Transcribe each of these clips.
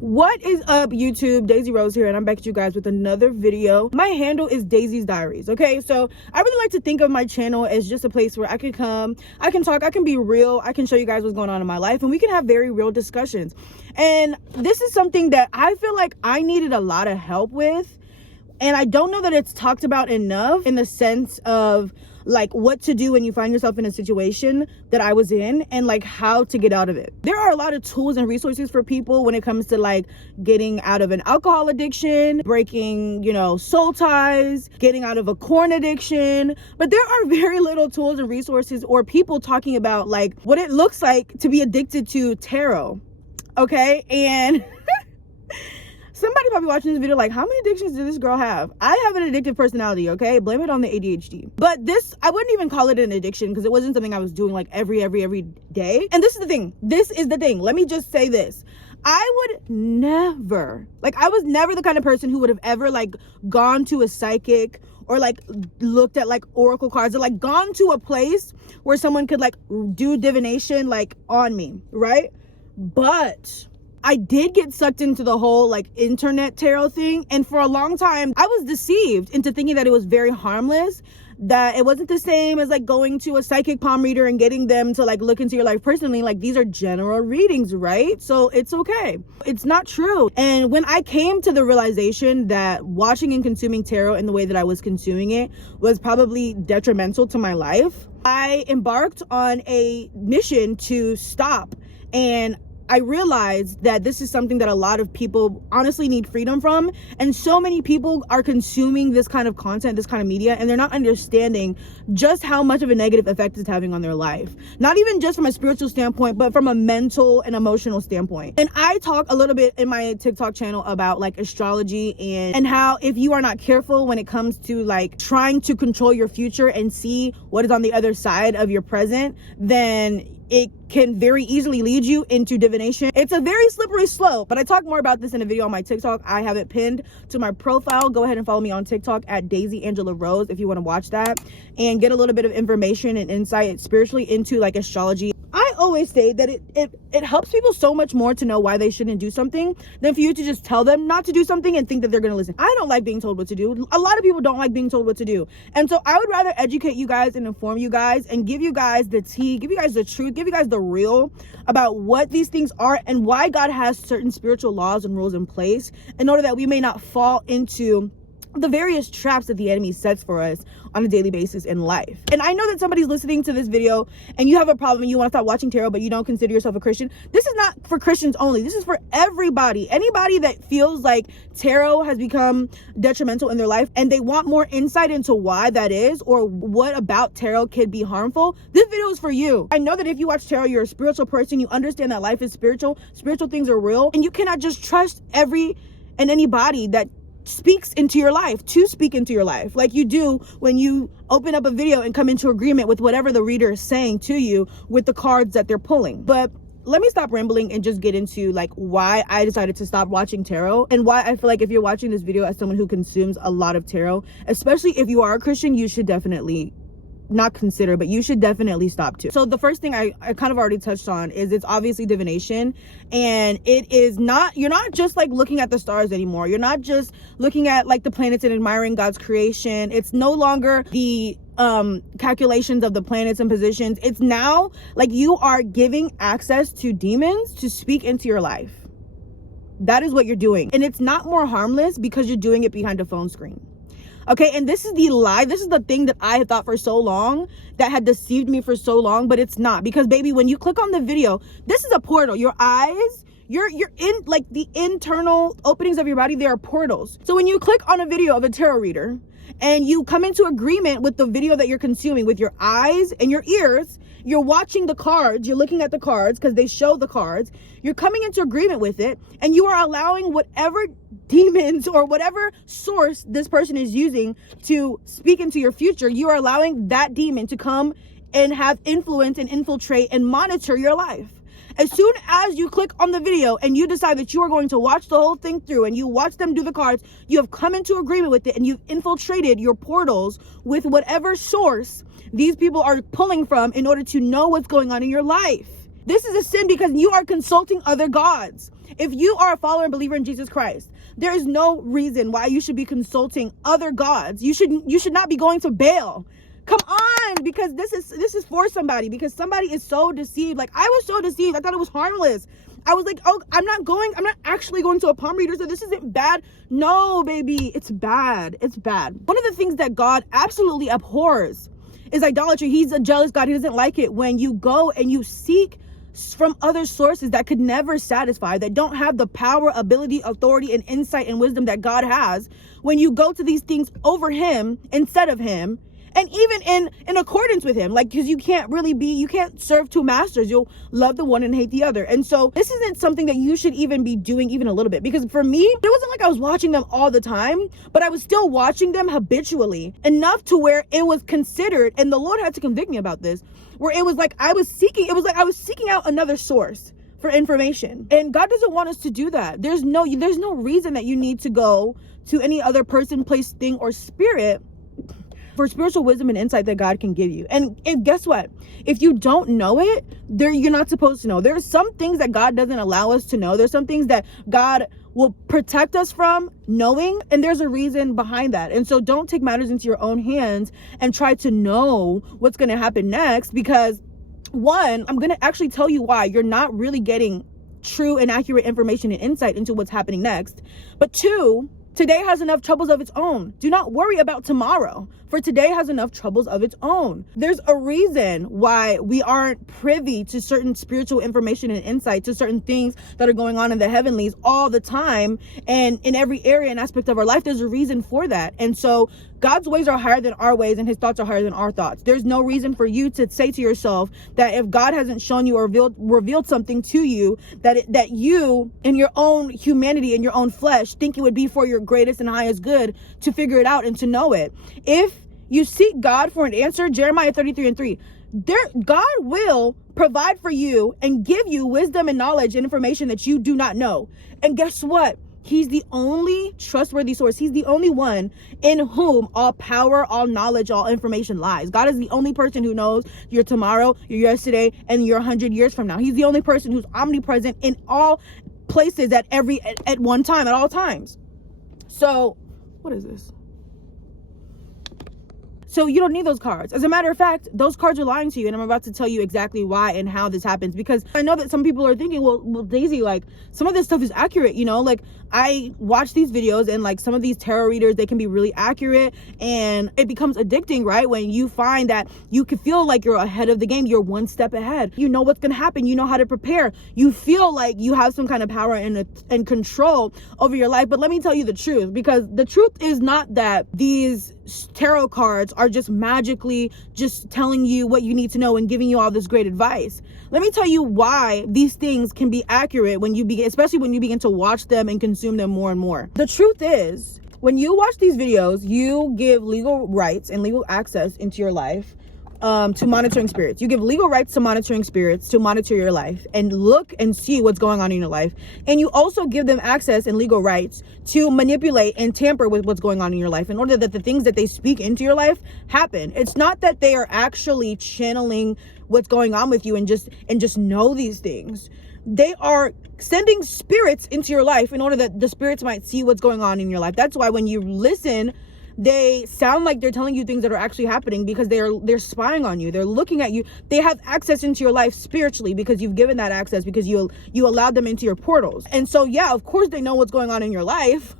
What is up, YouTube? Daisy Rose here, and I'm back at you guys with another video. My handle is Daisy's Diaries. Okay, so I really like to think of my channel as just a place where I can come, I can talk, I can be real, I can show you guys what's going on in my life, and we can have very real discussions. And this is something that I feel like I needed a lot of help with, and I don't know that it's talked about enough in the sense of like what to do when you find yourself in a situation that I was in, and like how to get out of it. There are a lot of tools and resources for people when it comes to like getting out of an alcohol addiction, breaking, soul ties, getting out of a corn addiction. But there are very little tools and resources or people talking about like what it looks like to be addicted to tarot. Okay, and somebody probably watching this video like, how many addictions does this girl have? I have an addictive personality, okay? Blame it on the ADHD. But this, I wouldn't even call it an addiction because it wasn't something I was doing like every day. And this is the thing. Let me just say this. I would never, I was never the kind of person who would have ever like gone to a psychic or like looked at like oracle cards or like gone to a place where someone could like do divination like on me, right? But I did get sucked into the whole like internet tarot thing, and for a long time I was deceived into thinking that it was very harmless, that it wasn't the same as like going to a psychic palm reader and getting them to like look into your life personally. Like, these are general readings, right? So it's okay. It's not true. And when I came to the realization that watching and consuming tarot in the way that I was consuming it was probably detrimental to my life, I embarked on a mission to stop. And I realized that this is something that a lot of people honestly need freedom from. And so many people are consuming this kind of content, this kind of media, and they're not understanding just how much of a negative effect it's having on their life. Not even just from a spiritual standpoint, but from a mental and emotional standpoint. And I talk a little bit in my TikTok channel about like astrology and how if you are not careful when it comes to like trying to control your future and see what is on the other side of your present, then it can very easily lead you into divination. It's a very slippery slope, but I talk more about this in a video on my TikTok. I have it pinned to my profile. Go ahead and follow me on TikTok at Daisy Angela Rose if you want to watch that and get a little bit of information and insight spiritually into like astrology. I always say that it helps people so much more to know why they shouldn't do something than for you to just tell them not to do something and think that they're going to listen. I don't like being told what to do. A lot of people don't like being told what to do. And so I would rather educate you guys and inform you guys and give you guys the tea, give you guys the truth, give you guys the real about what these things are and why God has certain spiritual laws and rules in place in order that we may not fall into the various traps that the enemy sets for us on a daily basis in life. And I know that somebody's listening to this video and you have a problem and you want to stop watching tarot, but you don't consider yourself a Christian. This is not for Christians only. This is for everybody. Anybody that feels like tarot has become detrimental in their life and they want more insight into why that is or what about tarot could be harmful, this video is for you. I know that if you watch tarot, you're a spiritual person. You understand that life is spiritual. Spiritual things are real. And you cannot just trust every and anybody that speaks into your life to speak into your life like you do when you open up a video and come into agreement with whatever the reader is saying to you with the cards that they're pulling. But let me stop rambling and just get into like why I decided to stop watching tarot and why I feel like if you're watching this video as someone who consumes a lot of tarot, especially if you are a Christian, you should definitely not consider, but you should definitely stop too. So the first thing I kind of already touched on is it's obviously divination, and it is not, you're not just like looking at the stars anymore. You're not just looking at like the planets and admiring God's creation. It's no longer the calculations of the planets and positions. It's now like you are giving access to demons to speak into your life. That is what you're doing. And it's not more harmless because you're doing it behind a phone screen. Okay, and this is the lie. This is the thing that I had thought for so long, that had deceived me for so long, but it's not. Because baby, when you click on the video, this is a portal. Your eyes, you're in like the internal openings of your body, they are portals. So when you click on a video of a tarot reader and you come into agreement with the video that you're consuming with your eyes and your ears, you're watching the cards, you're looking at the cards because they show the cards, you're coming into agreement with it, and you are allowing whatever demons or whatever source this person is using to speak into your future, you are allowing that demon to come and have influence and infiltrate and monitor your life. As soon as you click on the video and you decide that you are going to watch the whole thing through and you watch them do the cards, you have come into agreement with it and you've infiltrated your portals with whatever source these people are pulling from in order to know what's going on in your life. This is a sin because you are consulting other gods. If you are a follower and believer in Jesus Christ, there is no reason why you should be consulting other gods. You should not be going to Baal. Come on, because this is for somebody, because somebody is so deceived. Like, I was so deceived. I thought it was harmless. I was like, oh, I'm not actually going to a palm reader, so this isn't bad. No, baby, it's bad. It's bad. One of the things that God absolutely abhors is idolatry. He's a jealous God. He doesn't like it when you go and you seek from other sources that could never satisfy, that don't have the power, ability, authority, and insight and wisdom that God has. When you go to these things over him instead of him, and even in accordance with him, like, because you can't serve two masters. You'll love the one and hate the other. And so this isn't something that you should even be doing even a little bit, because for me, it wasn't like I was watching them all the time, but I was still watching them habitually enough to where it was considered, and the Lord had to convict me about this, where it was like I was seeking out another source for information. And God doesn't want us to do that. There's no reason that you need to go to any other person, place, thing, or spirit for spiritual wisdom and insight that God can give you. And guess what? If you don't know it, you're not supposed to know. There's some things that God doesn't allow us to know. There's some things that God will protect us from knowing, and there's a reason behind that. And so don't take matters into your own hands and try to know what's going to happen next, because one, I'm going to actually tell you why you're not really getting true and accurate information and insight into what's happening next. But two, today has enough troubles of its own. Do not worry about tomorrow, for today has enough troubles of its own. There's a reason why we aren't privy to certain spiritual information and insight, to certain things that are going on in the heavenlies all the time and in every area and aspect of our life. There's a reason for that. And so God's ways are higher than our ways, and his thoughts are higher than our thoughts. There's no reason for you to say to yourself that if God hasn't shown you or revealed something to you, that you in your own humanity, in your own flesh, think it would be for your greatest and highest good to figure it out and to know it. If you seek God for an answer, Jeremiah 33:3, God will provide for you and give you wisdom and knowledge and information that you do not know. And guess what? He's the only trustworthy source. He's the only one in whom all power, all knowledge, all information lies. God is the only person who knows your tomorrow, your yesterday, and your 100 years from now. He's the only person who's omnipresent in all places at one time, at all times. So, what is this? So you don't need those cards. As a matter of fact, those cards are lying to you, and I'm about to tell you exactly why and how this happens, because I know that some people are thinking, well, Daisy, like, some of this stuff is accurate, you know? Like, I watch these videos, and like some of these tarot readers, they can be really accurate, and it becomes addicting, right? When you find that you can feel like you're ahead of the game, you're one step ahead. You know what's gonna happen, you know how to prepare. You feel like you have some kind of power and control over your life. But let me tell you the truth, because the truth is not that these tarot cards are just magically just telling you what you need to know and giving you all this great advice. Let me tell you why these things can be accurate when you begin, especially when you begin to watch them and consume them more and more. The truth is, when you watch these videos, you give legal rights and legal access into your life to monitoring spirits. You give legal rights to monitoring spirits to monitor your life and look and see what's going on in your life. And you also give them access and legal rights to manipulate and tamper with what's going on in your life in order that the things that they speak into your life happen. It's not that they are actually channeling what's going on with you and just know these things. They are sending spirits into your life in order that the spirits might see what's going on in your life. That's why when you listen, they sound like they're telling you things that are actually happening, because they're spying on you. They're looking at you. They have access into your life spiritually because you've given that access, because you allowed them into your portals. And so, yeah, of course they know what's going on in your life.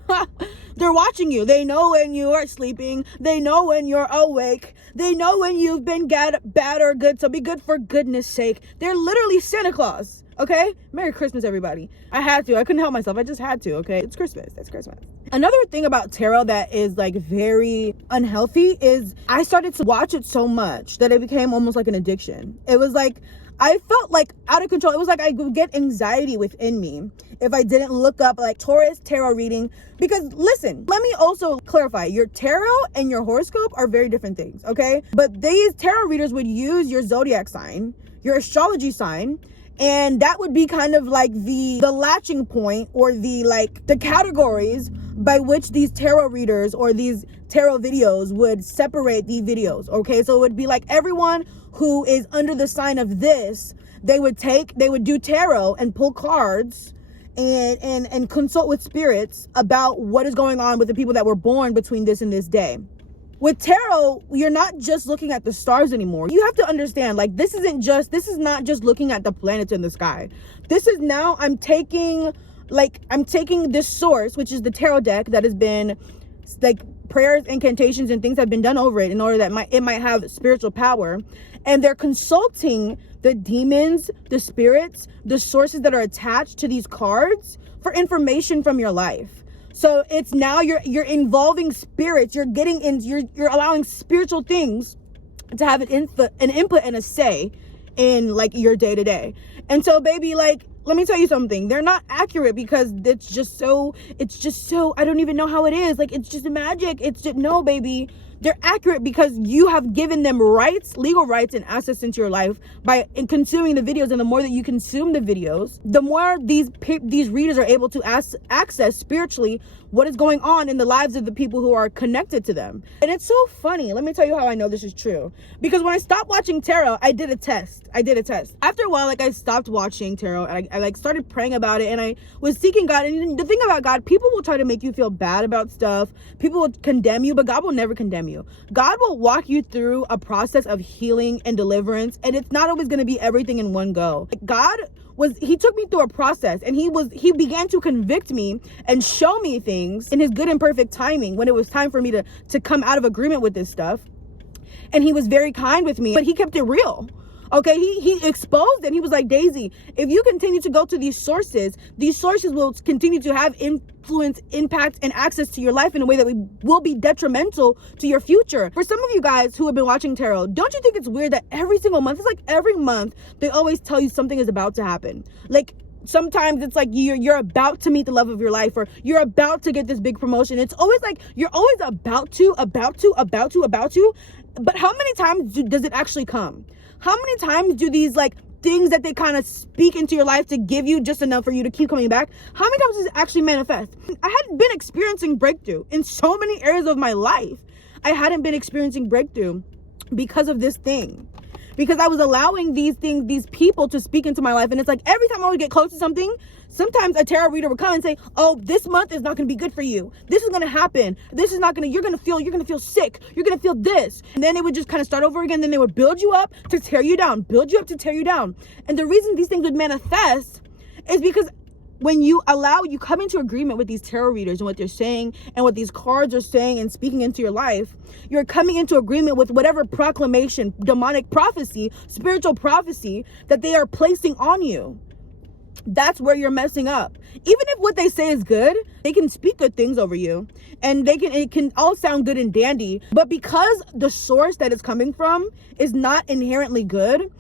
They're watching you. They know when you are sleeping. They know when you're awake. They know when you've been bad or good. So be good for goodness sake. They're literally Santa Claus. Okay? Merry Christmas, everybody. I had to. I couldn't help myself. I just had to, okay? It's Christmas. It's Christmas. Another thing about tarot that is like very unhealthy is I started to watch it so much that it became almost like an addiction. It was like, I felt like out of control. It was like I would get anxiety within me if I didn't look up like Taurus tarot reading. Because listen, let me also clarify, your tarot and your horoscope are very different things, okay? But these tarot readers would use your zodiac sign, your astrology sign, and that would be kind of like the latching point, or the categories by which these tarot readers or these tarot videos would separate the videos. Okay, so it would be like everyone who is under the sign of this, they would do tarot and pull cards and consult with spirits about what is going on with the people that were born between this and this day. With tarot, you're not just looking at the stars anymore. You have to understand, like, this is not just looking at the planets in the sky. This is now, I'm taking this source, which is the tarot deck that has been, like, prayers, incantations, and things have been done over it in order that it might have spiritual power. And they're consulting the demons, the spirits, the sources that are attached to these cards for information from your life. So it's now you're involving spirits. You're getting in. You're allowing spiritual things to have an input and a say in, like, your day to day. And so, baby, like, let me tell you something. They're not accurate because it's just so. I don't even know how it is. Like, it's just magic. No, baby. They're accurate because you have given them rights, legal rights, and access into your life by consuming the videos. And the more that you consume the videos, the more these readers are able to access spiritually what is going on in the lives of the people who are connected to them. And it's so funny. Let me tell you how I know this is true. Because when I stopped watching tarot, I did a test. After a while, like, I stopped watching tarot and I like started praying about it, and I was seeking God. And the thing about God, people will try to make you feel bad about stuff. People will condemn you, but God will never condemn you. God will walk you through a process of healing and deliverance, and it's not always going to be everything in one go. He took me through a process, and he began to convict me and show me things in his good and perfect timing when it was time for me to come out of agreement with this stuff. And he was very kind with me, but he kept it real. Okay, he exposed it. He was like, Daisy, if you continue to go to these sources will continue to have influence, impact, and access to your life in a way that will be detrimental to your future. For some of you guys who have been watching tarot, don't you think it's weird that every single month, it's like every month, they always tell you something is about to happen? Like, sometimes it's like you're about to meet the love of your life, or you're about to get this big promotion. It's always like you're always about to. But how many times does it actually come? How many times do these, like, things that they kind of speak into your life to give you just enough for you to keep coming back, how many times does it actually manifest? I hadn't been experiencing breakthrough in so many areas of my life. I hadn't been experiencing breakthrough because of this thing. Because I was allowing these people to speak into my life. And it's like every time I would get close to something, sometimes a tarot reader would come and say, oh, this month is not going to be good for you. This is going to happen. This is not going to, you're going to feel sick. You're going to feel this. And then it would just kind of start over again. Then they would build you up to tear you down, build you up to tear you down. And the reason these things would manifest is because when you come into agreement with these tarot readers and what they're saying and what these cards are saying and speaking into your life, you're coming into agreement with whatever proclamation, demonic prophecy, spiritual prophecy that they are placing on you. That's where you're messing up. Even if what they say is good, they can speak good things over you, and it can all sound good and dandy, but because the source that it's coming from is not inherently good,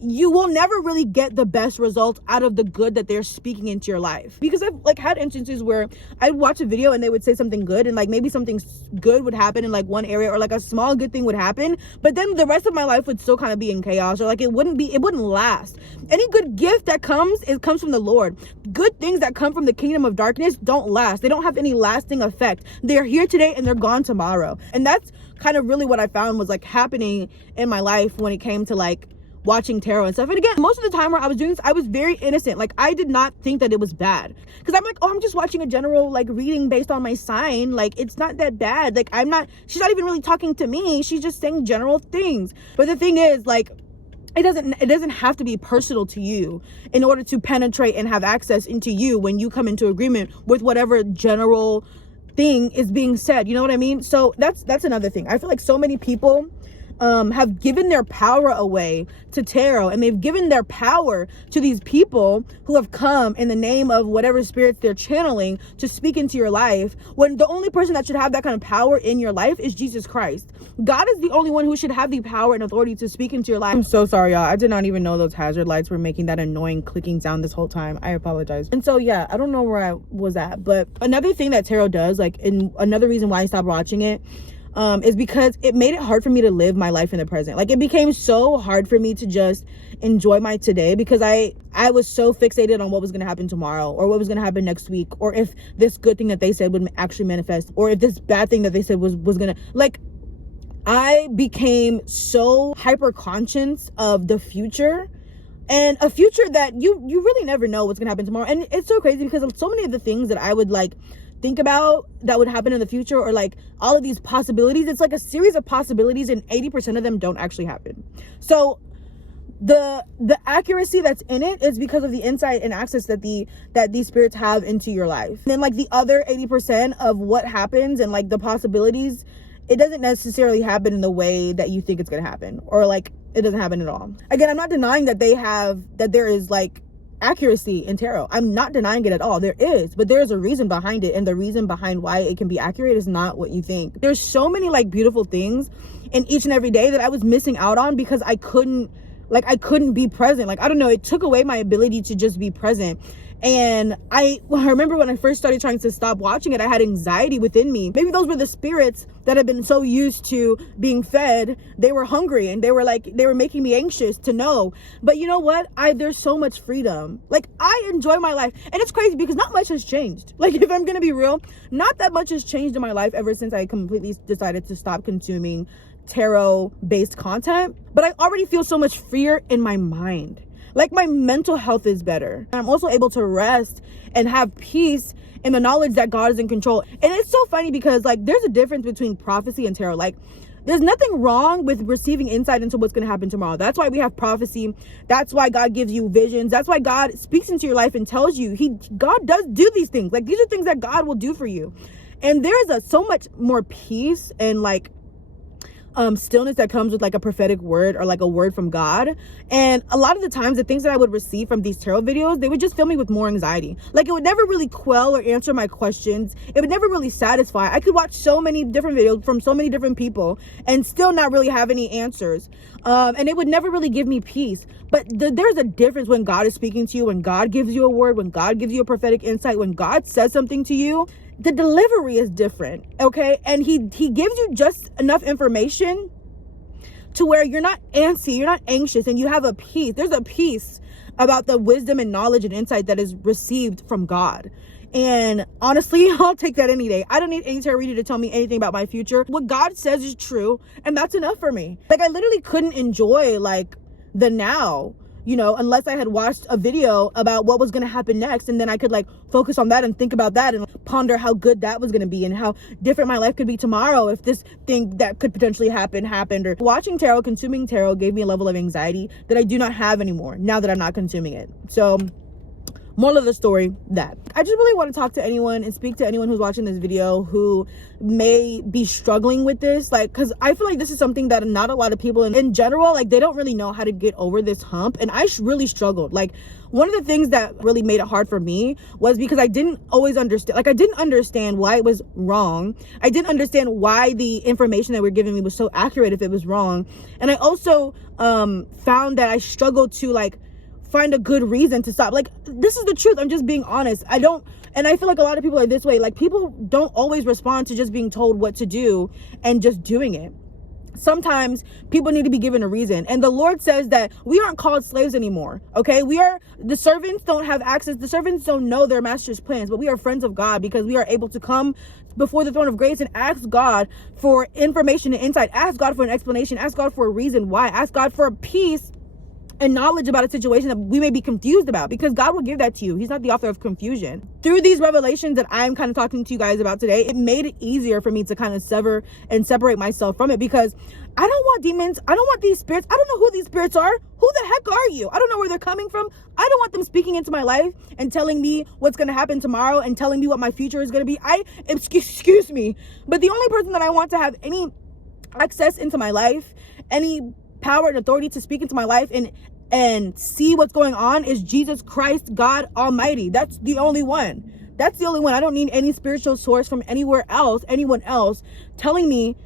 you will never really get the best result out of the good that they're speaking into your life. Because I've, like, had instances where I'd watch a video and they would say something good, and, like, maybe something good would happen in, like, one area, or, like, a small good thing would happen, but then the rest of my life would still kind of be in chaos, or, like, it wouldn't last. Any good gift that comes from the Lord. Good things that come from the kingdom of darkness don't last. They don't have any lasting effect. They're here today and they're gone tomorrow. And that's kind of really what I found was, like, happening in my life when it came to, like, watching tarot and stuff. And again, most of the time where I was doing this, I was very innocent. Like, I did not think that it was bad, because I'm like, oh, I'm just watching a general, like, reading based on my sign. Like, it's not that bad. Like, she's not even really talking to me. She's just saying general things. But the thing is, like, it doesn't have to be personal to you in order to penetrate and have access into you when you come into agreement with whatever general thing is being said. You know what I mean? So that's another thing. I feel like so many people have given their power away to tarot, and they've given their power to these people who have come in the name of whatever spirits they're channeling to speak into your life, when the only person that should have that kind of power in your life is Jesus Christ. God is the only one who should have the power and authority to speak into your life. I'm so sorry, y'all. I did not even know those hazard lights were making that annoying clicking sound this whole time. I apologize. And so, yeah, I don't know where I was at, but another thing that tarot does, like, and another reason why I stopped watching it, is because it made it hard for me to live my life in the present. Like, it became so hard for me to just enjoy my today, because I was so fixated on what was going to happen tomorrow, or what was going to happen next week, or if this good thing that they said would actually manifest, or if this bad thing that they said was going to, like, I became so hyper conscious of the future and a future that you really never know what's gonna happen tomorrow. And it's so crazy because of so many of the things that I would like think about that would happen in the future, or like all of these possibilities, it's like a series of possibilities, and 80% of them don't actually happen. So the accuracy that's in it is because of the insight and access that these spirits have into your life. And then like the other 80% of what happens and like the possibilities, it doesn't necessarily happen in the way that you think it's gonna happen, or like it doesn't happen at all. Again, I'm not denying that there is like accuracy in tarot. I'm not denying it at all. There is, but there's a reason behind it, and the reason behind why it can be accurate is not what you think. There's so many like beautiful things in each and every day that I was missing out on because I couldn't be present. Like, I don't know, it took away my ability to just be present. And I remember when I first started trying to stop watching it, I had anxiety within me. Maybe those were the spirits that have been so used to being fed. They were hungry, and they were making me anxious to know. But you know what? There's so much freedom. Like, I enjoy my life. And it's crazy because not much has changed. Like, if I'm gonna be real, not that much has changed in my life ever since I completely decided to stop consuming tarot based content. But I already feel so much freer in my mind. Like, my mental health is better. I'm also able to rest and have peace in the knowledge that God is in control. And it's so funny because like there's a difference between prophecy and tarot. Like, there's nothing wrong with receiving insight into what's going to happen tomorrow. That's why we have prophecy. That's why God gives you visions. That's why God speaks into your life and tells you God does do these things. Like, these are things that God will do for you. And there's so much more peace and like stillness that comes with like a prophetic word or like a word from God. And a lot of the times the things that I would receive from these tarot videos, they would just fill me with more anxiety. Like, it would never really quell or answer my questions. It would never really satisfy. I could watch so many different videos from so many different people and still not really have any answers. And it would never really give me peace. But there's a difference when God is speaking to you, when God gives you a word, when God gives you a prophetic insight, when God says something to you. The delivery is different, okay? And he gives you just enough information to where you're not antsy, you're not anxious, and you have a peace. There's a peace about the wisdom and knowledge and insight that is received from God. And honestly, I'll take that any day. I don't need any tarot reader to tell me anything about my future. What God says is true, and that's enough for me. Like, I literally couldn't enjoy like the now, you know, unless I had watched a video about what was going to happen next, and then I could like focus on that and think about that and ponder how good that was going to be and how different my life could be tomorrow if this thing that could potentially happened. Or watching tarot, consuming tarot gave me a level of anxiety that I do not have anymore now that I'm not consuming it. So moral of the story, that I just really want to talk to anyone and speak to anyone who's watching this video who may be struggling with this, like, because I feel like this is something that not a lot of people in general, like, they don't really know how to get over this hump. And I really struggled. Like, one of the things that really made it hard for me was because I didn't always understand, like, I didn't understand why it was wrong. I didn't understand why the information that were giving me was so accurate if it was wrong. And I also found that I struggled to like find a good reason to stop. Like, this is the truth. I'm just being honest. And I feel like a lot of people are this way. Like, people don't always respond to just being told what to do and just doing it. Sometimes people need to be given a reason. And the Lord says that we aren't called slaves anymore. Okay. The servants don't have access. The servants don't know their master's plans, but we are friends of God because we are able to come before the throne of grace and ask God for information and insight. Ask God for an explanation. Ask God for a reason why. Ask God for a peace and knowledge about a situation that we may be confused about, because God will give that to you. He's not the author of confusion. Through these revelations that I'm kind of talking to you guys about today, it made it easier for me to kind of sever and separate myself from it, because I don't want demons. I don't want these spirits. I don't know who these spirits are. Who the heck are you? I don't know where they're coming from. I don't want them speaking into my life and telling me what's going to happen tomorrow and telling me what my future is going to be. Excuse me. But the only person that I want to have any access into my life, any power and authority to speak into my life and see what's going on is Jesus Christ, God Almighty. That's the only one. That's the only one. I don't need any spiritual source from anyone else telling me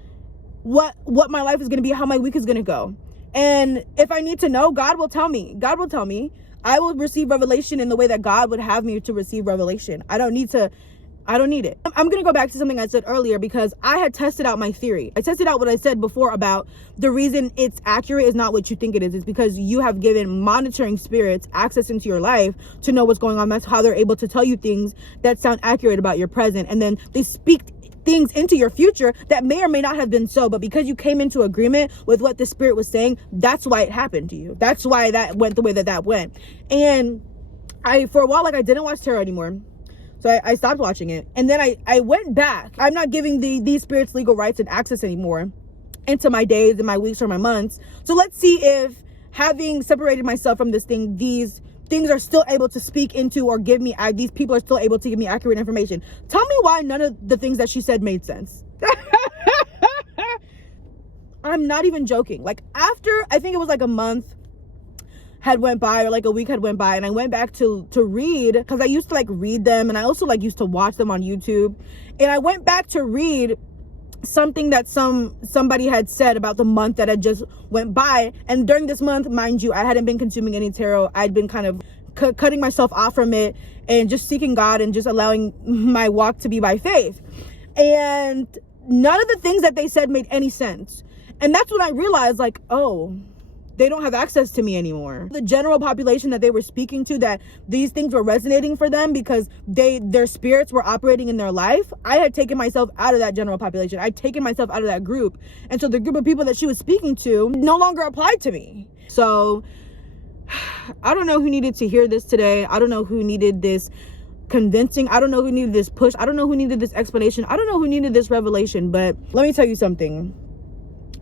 what my life is going to be, how my week is going to go. And if I need to know, God will tell me. God will tell me. I will receive revelation in the way that God would have me to receive revelation. I don't need it. I'm going to go back to something I said earlier, because I had tested out my theory. I tested out what I said before about the reason it's accurate is not what you think it is. It's because you have given monitoring spirits access into your life to know what's going on. That's how they're able to tell you things that sound accurate about your present. And then they speak things into your future that may or may not have been so, but because you came into agreement with what the spirit was saying, that's why it happened to you. That's why that went the way that went. And for a while, like, I didn't watch tarot anymore. So I stopped watching it. And then I went back. I'm not giving these spirits legal rights and access anymore into my days and my weeks or my months. So let's see if, having separated myself from this thing, these things are still able to speak into or give me, these people are still able to give me accurate information. Tell me why none of the things that she said made sense. I'm not even joking. Like, after, I think it was like a month had went by, or like a week had went by, and I went back to read, because I used to like read them, and I also like used to watch them on YouTube, and I went back to read something that somebody had said about the month that had just went by. And during this month, mind you, I hadn't been consuming any tarot. I'd been kind of cutting myself off from it and just seeking God and just allowing my walk to be by faith. And none of the things that they said made any sense. And that's when I realized, like, oh, they don't have access to me anymore. The general population that they were speaking to, that these things were resonating for them because their spirits were operating in their life, I had taken myself out of that general population. I'd taken myself out of that group. And so the group of people that she was speaking to no longer applied to me. So I don't know who needed to hear this today. I don't know who needed this convincing. I don't know who needed this push. I don't know who needed this explanation. I don't know who needed this revelation. But let me tell you something.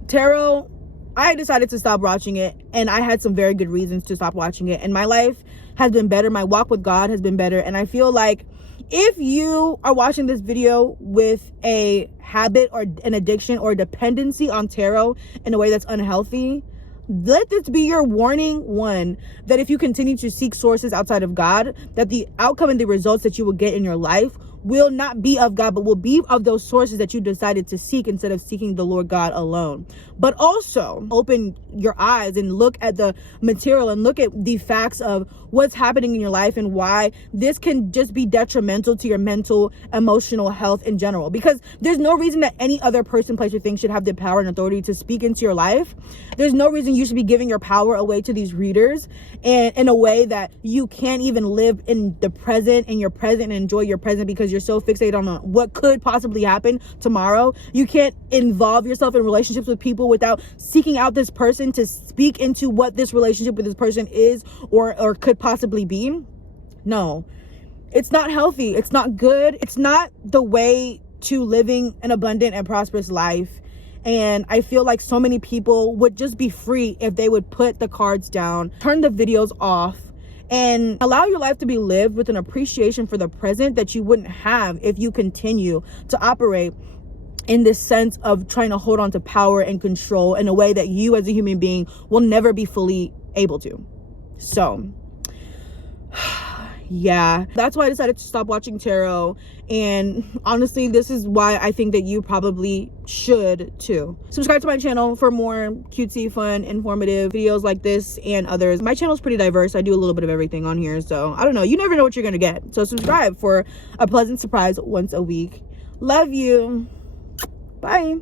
Tarot, I decided to stop watching it, and I had some very good reasons to stop watching it, and my life has been better. My walk with God has been better. And I feel like if you are watching this video with a habit or an addiction or dependency on tarot in a way that's unhealthy, let this be your warning, one, that if you continue to seek sources outside of God, that the outcome and the results that you will get in your life will not be of God, but will be of those sources that you decided to seek instead of seeking the Lord God alone. But also open your eyes and look at the material and look at the facts of what's happening in your life and why this can just be detrimental to your mental, emotional health in general. Because there's no reason that any other person, place, or thing should have the power and authority to speak into your life. There's no reason you should be giving your power away to these readers, and in a way that you can't even live in the present, in your present, and enjoy your present because you're so fixated on what could possibly happen tomorrow. You can't involve yourself in relationships with people without seeking out this person to speak into what this relationship with this person is or could possibly be. No, it's not healthy. It's not good. It's not the way to living an abundant and prosperous life. And I feel like so many people would just be free if they would put the cards down, turn the videos off, and allow your life to be lived with an appreciation for the present that you wouldn't have if you continue to operate in this sense of trying to hold on to power and control in a way that you as a human being will never be fully able to. So yeah, that's why I decided to stop watching tarot. And honestly, this is why I think that you probably should too. Subscribe to my channel for more cutesy, fun, informative videos like this and others. My channel is pretty diverse. I do a little bit of everything on here, so I don't know, you never know what you're gonna get. So subscribe for a pleasant surprise once a week. Love you. Bye.